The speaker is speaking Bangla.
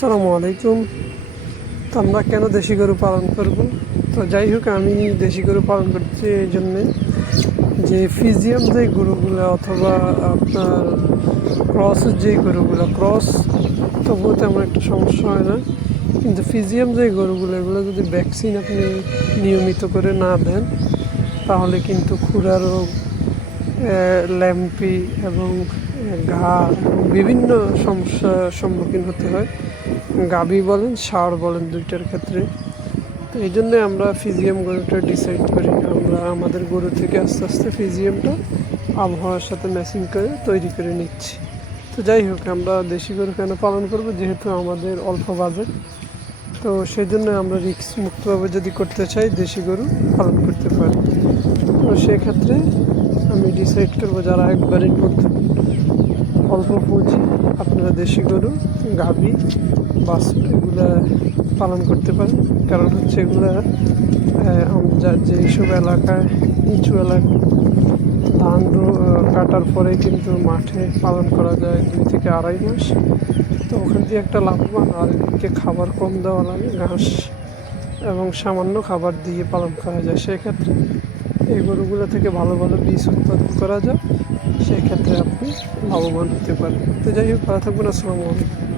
আসসালামু আলাইকুম। তো আমরা কেন দেশি গরু পালন করব? তো যাই হোক, আমি দেশি গরু পালন করছি এই জন্যে যে ফিজিয়াম যে গরুগুলো অথবা আপনার ক্রসের যে গরুগুলো, ক্রস তবুও তেমন একটা সমস্যা হয় না, কিন্তু ফিজিয়াম যে গরুগুলো এগুলো যদি ভ্যাকসিন আপনি নিয়মিত করে না দেন তাহলে কিন্তু খুরা রোগ, ল্যাম্পি এবং ঘা এবং বিভিন্ন সমস্যার সম্মুখীন হতে হয়, গাভী বলেন ষাঁড় বলেন দুইটার ক্ষেত্রে। তো এই জন্যে আমরা ফিজিয়াম গরুটা ডিসাইড করি। আমরা আমাদের গরু থেকে আস্তে আস্তে ফিজিয়ামটা আবহাওয়ার সাথে ম্যাচিং করে তৈরি করে নিচ্ছি। তো যাই হোক, আমরা দেশি গরু কেন পালন করব? যেহেতু আমাদের অল্প বাজেট, তো সেই জন্য আমরা রিস্ক মুক্তভাবে যদি করতে চাই দেশি গরু পালন করতে পারি। তো সেক্ষেত্রে আমি ডিসাইড করবো যারা একবারের মধ্যে অল্প পুঁজি আপনারা দেশি গরু, গাভী, বাছুর এগুলা পালন করতে পারেন। কারণ হচ্ছে এগুলা আমরা যেসব এলাকায় নিচু এলাকা ধান কাটার পরে কিন্তু মাঠে পালন করা যায় 2 থেকে 2.5 মাস। তো ওখান দিয়ে একটা লাভবান, আর এদিকে খাবার কম দেওয়া লাগে, ঘাস এবং সামান্য খাবার দিয়ে পালন করা যায়। সেক্ষেত্রে এই গরুগুলো থেকে ভালো ভালো বীজ উৎপাদন করা যায়, সেক্ষেত্রে আপনি লাভবান হতে পারেন। তো যাই হোক, ভালো থাকবেন। আসসালামু আলাইকুম।